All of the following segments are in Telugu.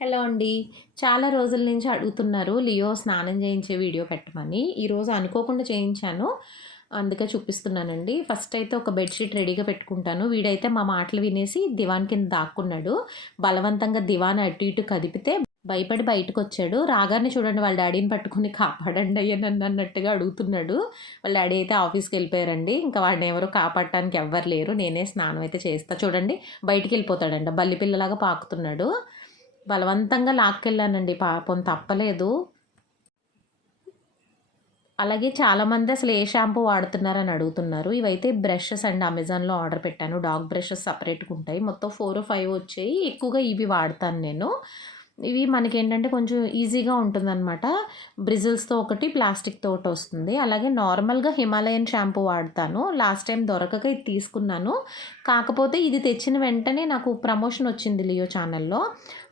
హలో అండి. చాలా రోజుల నుంచి అడుగుతున్నారు లియో స్నానం చేయించే వీడియో పెట్టమని. ఈరోజు అనుకోకుండా చేయించాను. అందుకే చూపిస్తున్నానండి. ఫస్ట్ అయితే ఒక బెడ్‌షీట్ రెడీగా పెట్టుకుంటాను. వీడైతే మా మాటలు వినేసి దివాన్ కింద దాక్కున్నాడు. బలవంతంగా దివాన్ అటు ఇటు కదిపితే భయపడి బయటకొచ్చాడు. రాగానే చూడండి వాళ్ళ డ్యాడీని పట్టుకొని కాపాడండి అయ్యా నన్ను అన్నట్టుగా అడుగుతున్నాడు. వాళ్ళ డ్యాడీ అయితే ఆఫీస్‌కెళ్ళిపోయారండి. ఇంకా వాడిని ఎవరు కాపాడటానికి ఎవ్వరు లేరు. నేనే స్నానం అయితే చేస్తా. చూడండి బయటికెళ్ళిపోతాడంట. బల్లి పిల్లలాగా పాకుతున్నాడు. బలవంతంగా లాక్కెళ్ళానండి పాపం తప్పలేదు. అలాగే చాలామంది అసలు ఏ షాంపూ వాడుతున్నారని అడుగుతున్నారు. ఇవైతే బ్రషెస్ అండి అమెజాన్‌లో ఆర్డర్ పెట్టాను. డాగ్ బ్రషెస్ సెపరేట్‌గా ఉంటాయి. మొత్తం 4, 5 వచ్చాయి. ఎక్కువగా ఇవి వాడతాను నేను. ఇవి మనకేంటంటే కొంచెం ఈజీగా ఉంటుందనమాట. బ్రిజిల్స్‌తో ఒకటి, ప్లాస్టిక్‌తో ఒకటొస్తుంది. అలాగే నార్మల్‌గా హిమాలయన్ షాంపూ వాడతాను. లాస్ట్ టైం దొరకక ఇది తీసుకున్నాను. కాకపోతే ఇది తెచ్చిన వెంటనే నాకు ప్రమోషన్ వచ్చింది లియో ఛానల్‌లో.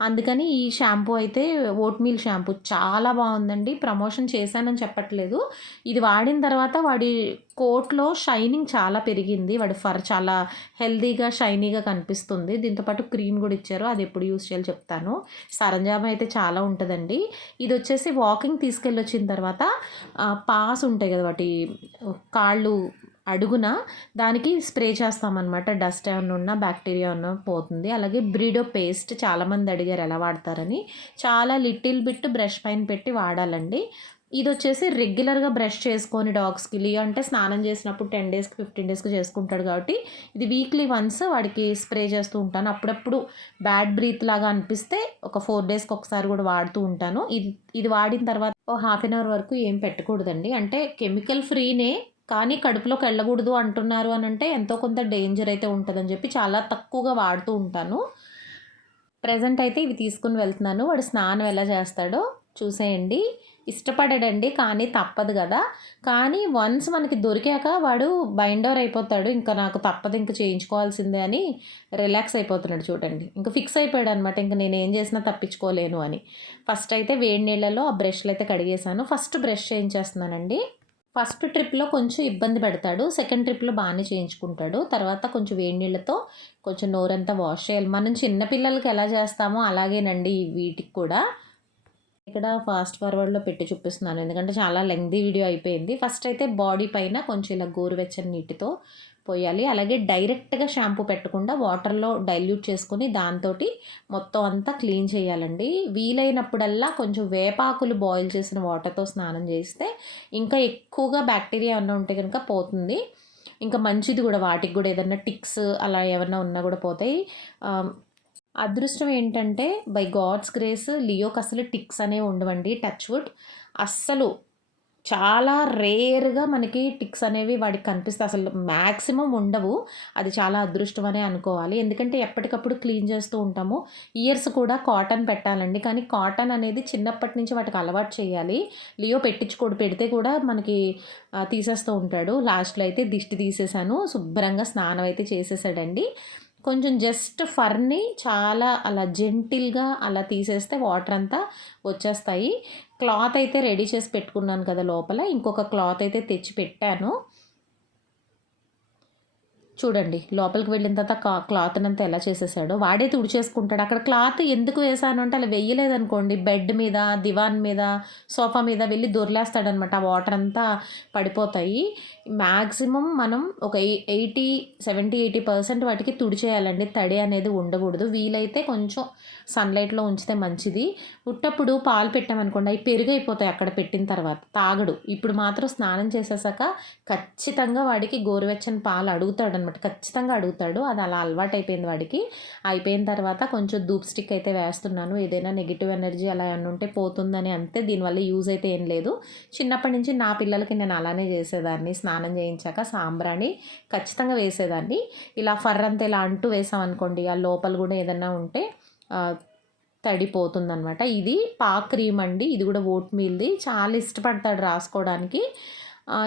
అందుకని ఈ షాంపూ అయితే ఓట్ మీల్ షాంపూ చాలా బావుందండి. ప్రమోషన్ చేశానని చెప్పట్లేదు. ఇది వాడిన తర్వాత వాడి కోట్‌లో షైనింగ్ చాలా పెరిగింది. వాడి ఫర్ చాలా హెల్తీగా, షైనీగా కనిపిస్తుంది. దీంతో పాటు క్రీమ్ గూడా ఇచ్చారు. అది ఎప్పుడు యూజ్ చేయాలో చెప్తాను. సరంజామా అయితే చాలా ఉంటదండి. ఇదొచ్చేసి వాకింగ్ తీసుకెళ్ళొచ్చిన తర్వాత పాస్ ఉంటాయి గదా! వాటి కాళ్ళు అడుగున దానికి స్ప్రే చేస్తామనమాట. డస్ట్ ఏమన్నా ఉన్నా, బ్యాక్టీరియా ఉన్నా పోతుంది. అలాగే బ్రిడో పేస్ట్ చాలామంది అడిగారు ఎలా వాడతారని. చాలా లిటిల్ బిట్ బ్రష్ పైన పెట్టి వాడాలండి. ఇదొచ్చేసి రెగ్యులర్‌గా బ్రష్ చేసుకొని డాగ్స్‌కి లియో అంటే స్నానం చేసినప్పుడు 10 డేస్‌కి, 15 డేస్‌కి చేసుకుంటాడు కాబట్టి, ఇది వీక్లీ వన్స్ వాడికి స్ప్రే చేస్తూ ఉంటాను. అప్పుడప్పుడు బ్యాడ్ బ్రీత్ లాగా అనిపిస్తే ఒక 4 డేస్‌కి ఒకసారి కూడా వాడుతూ ఉంటాను. ఇది ఇది వాడిన తర్వాత ఓ హాఫ్ ఎన్ అవర్ వరకు ఏం పెట్టకూడదండి. అంటే కెమికల్ ఫ్రీనే కానీ కడుపులోకి వెళ్ళకూడదు అంటున్నారు అనంటే ఎంతో కొంత డేంజర్ అయితే ఉంటదని చెప్పి చాలా తక్కువగా వాడుతూ ఉంటాను. ప్రెజెంట్ అయితే ఇవి తీసుకొని వెళ్తున్నాను. వాడు స్నానం ఎలా చేస్తాడో చూసేయండి. ఇష్టపడడండి కానీ తప్పదు గదా! కానీ వన్స్ మనకి దొరికాక వాడు బైండ్ ఓవర్ అయిపోతాడు. ఇంక నాకు తప్పదు ఇంక చేయించుకోవాల్సిందే అని రిలాక్స్ అయిపోతున్నాడు చూడండి. ఇంక ఫిక్స్ అయిపోయాడనమాట. ఇంక నేనేం చేసినా తప్పించుకోలేను అని. ఫస్ట్ అయితే వేడి నీళ్ళలో ఆ బ్రష్‌లయితే కడిగేసాను. ఫస్ట్ బ్రష్ చేయించేస్తున్నానండి. ఫస్ట్ ట్రిప్‌లో కొంచెం ఇబ్బంది పెడతాడు. సెకండ్ ట్రిప్‌లో బానే చేయించుకుంటాడు. తర్వాత కొంచెం వేడి నీళ్ళతో కొంచెం నోరంతా వాష్ చేయాలి. మనం చిన్న పిల్లలకి ఎలా చేస్తామో అలాగేనండి వీటికి కూడా. ఇక్కడ ఫాస్ట్ ఫార్వర్డ్‌లో పెట్టి చూపిస్తున్నాను. ఎందుకంటే చాలా లెంగ్తీ వీడియో అయిపోయింది. ఫస్ట్ అయితే బాడీ పైన కొంచెం ఇలా గోరువెచ్చని నీటితో పోయాలి. అలాగే డైరెక్ట్‌గా షాంపూ పెట్టకుండా వాటర్‌లో డైల్యూట్ చేసుకొని దాంతోటి మొత్తం అంతా క్లీన్ చేయాలండి. వీలైనప్పుడల్లా కొంచెం వేపాకులు బాయిల్ చేసిన వాటర్‌తో స్నానం చేస్తే ఇంకా ఎక్కువగా బ్యాక్టీరియా ఏమన్నా ఉంటే గనుక పోతుంది. ఇంకా మంచిది గూడా వాటికి గూడా ఏదన్నా టిక్స్ అలా ఏమన్నా ఉన్నా గూడా పోతాయి. ఆహ్, అదృష్టం ఏంటంటే బై గాడ్స్ గ్రేస్ లియోకి అసలు టిక్స్ అనేవి ఉండవండి. Touch wood. అస్సలు చాలా రేర్‌గా మనకి టిక్స్ అనేవి వాడికి కనిపిస్తాయి. అసలు మాక్సిమం ఉండవు. అది చాలా అదృష్టం అనే అనుకోవాలి. ఎందుకంటే ఎప్పటికప్పుడు క్లీన్ చేస్తూ ఉంటాము. ఇయర్స్ కూడా కాటన్ పెట్టాలండి. కానీ కాటన్ అనేది చిన్నప్పటి నుంచి వాటికి అలవాటు చేయాలి. లియో పెట్టించుకోడు. పెడితే కూడా మనకి తీసేస్తూ ఉంటాడు. లాస్ట్‌లో అయితే దిష్టి తీసేసాను. శుభ్రంగా స్నానం అయితే చేసేసాడండి. కొంచెం జస్ట్ ఫర్‌ని చాలా అలా జెంటిల్‌గా అలా తీసేస్తే వాటర్ అంతా వచ్చేస్తాయి. క్లాత్ అయితే రెడీ చేసి పెట్టుకున్నాను కదా లోపల. ఇంకొక క్లాత్ అయితే తెచ్చి పెట్టాను. చూడండి లోపలికి వెళ్ళిన తర్వాత క్లాత్‌నంతా ఎలా చేసేసాడో. వాడే తుడిచేసుకుంటాడు. అక్కడ క్లాత్ ఎందుకు వేశాను అంటే అలా వేయలేదనుకోండి బెడ్ మీద, దివాన్ మీద, సోఫా మీద వెళ్ళి దొర్లేస్తాడనమాట. ఆ వాటర్ అంతా పడిపోతాయి. మాక్సిమం మనం ఒక 70, 80% వాటికి తుడిచేయాలండి. తడి అనేది ఉండకూడదు. వీలైతే కొంచెం సన్‌లైట్‌లో ఉంచితే మంచిది. ఉట్టప్పుడు పాలు పెట్టామనుకోండి అవి పెరుగైపోతాయి అక్కడ పెట్టిన తర్వాత. తాగడు. ఇప్పుడు మాత్రం స్నానం చేసేసాక ఖచ్చితంగా వాడికి గోరువెచ్చని పాలు అడుగుతాడనమాట. ఖచ్చితంగా అడుగుతాడు. అది అలా అలవాటయిపోయింది వాడికి. అయిపోయిన తర్వాత కొంచెం ధూప్ స్టిక్ అయితే వేస్తున్నాను. ఏదైనా నెగెటివ్ ఎనర్జీ అలా ఏమన్నా ఉంటే పోతుందని అంతే. దీనివల్ల యూజ్ అయితే ఏం లేదు. చిన్నప్పటి నుంచి నా పిల్లలకి నేను అలానే చేసేదాన్ని. స్నానం చేయించాక సాంబ్రాణి ఖచ్చితంగా వేసేదాన్ని. ఇలా ఫర్ అంతా ఇలా అంటూ వేసామనుకోండి ఆ లోపల కూడా ఏదన్నా ఉంటే తడిపోతుందనమాట. ఇది పాక్ క్రీమ్ అండి. ఇది కూడా ఓట్ మీల్‌ది. చాలా ఇష్టపడతాడు రాసుకోవడానికి.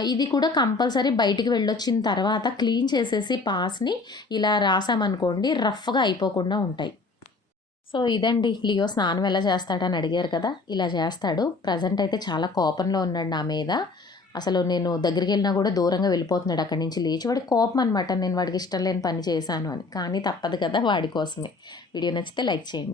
ఇది కూడా కంపల్సరీ బయటికి వెళ్ళొచ్చిన తర్వాత క్లీన్ చేసేసి పాస్‌ని ఇలా రాసామనుకోండి రఫ్‌గా అయిపోకుండా ఉంటాయి. సో, ఇదండి లియో స్నానం ఎలా చేస్తాడని అడిగారు కదా! ఇలా చేస్తాడు. ప్రెజెంట్ అయితే చాలా కోపంలో ఉన్నాడు నా మీద. అసలు నేను దగ్గరికెళ్ళినా కూడా దూరంగా వెళ్ళిపోతున్నాడు అక్కడి నుంచి లేచి. వాడికి కోపం అనమాట. నేను వాడికి ఇష్టం లేని పని చేశాను అని. కానీ తప్పదు కదా! వాడి కోసమే. వీడియో నచ్చితే లైక్ చేయండి.